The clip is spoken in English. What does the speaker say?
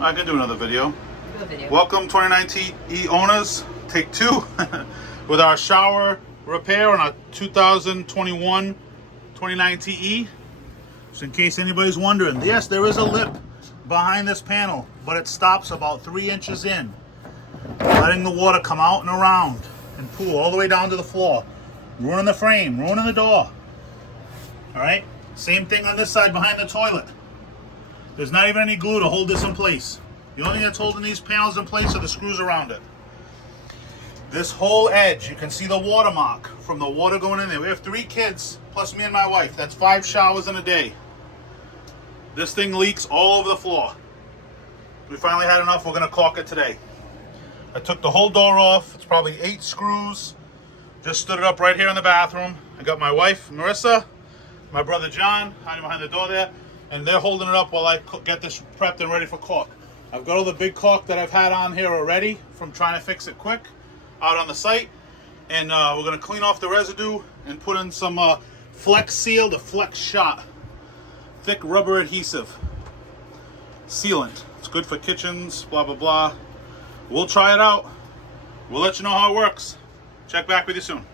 I can do another video. Do a video. Welcome 2019 E owners, take 2 with our shower repair on our 2021 2019 E. Just in case anybody's wondering, yes, there is a lip behind this panel, but it stops about 3 inches in, letting the water come out and around and pool all the way down to the floor, ruining the frame, ruining the door. All right, same thing on this side behind the toilet. There's not even any glue to hold this in place. The only thing that's holding these panels in place are the screws around it. This whole edge, you can see the watermark from the water going in there. We have 3 kids, plus me and my wife. That's 5 showers in a day. This thing leaks all over the floor. We finally had enough. We're gonna caulk it today. I took the whole door off. It's probably 8 screws. Just stood it up right here in the bathroom. I got my wife, Marissa, my brother John, hiding behind the door there, and they're holding it up while I get this prepped and ready for caulk. I've got all the big caulk that I've had on here already from trying to fix it quick out on the site, and we're gonna clean off the residue and put in some Flex Seal, the Flex Shot, thick rubber adhesive sealant. It's good for kitchens, blah blah blah. We'll try it out. We'll let you know how it works. Check back with you soon.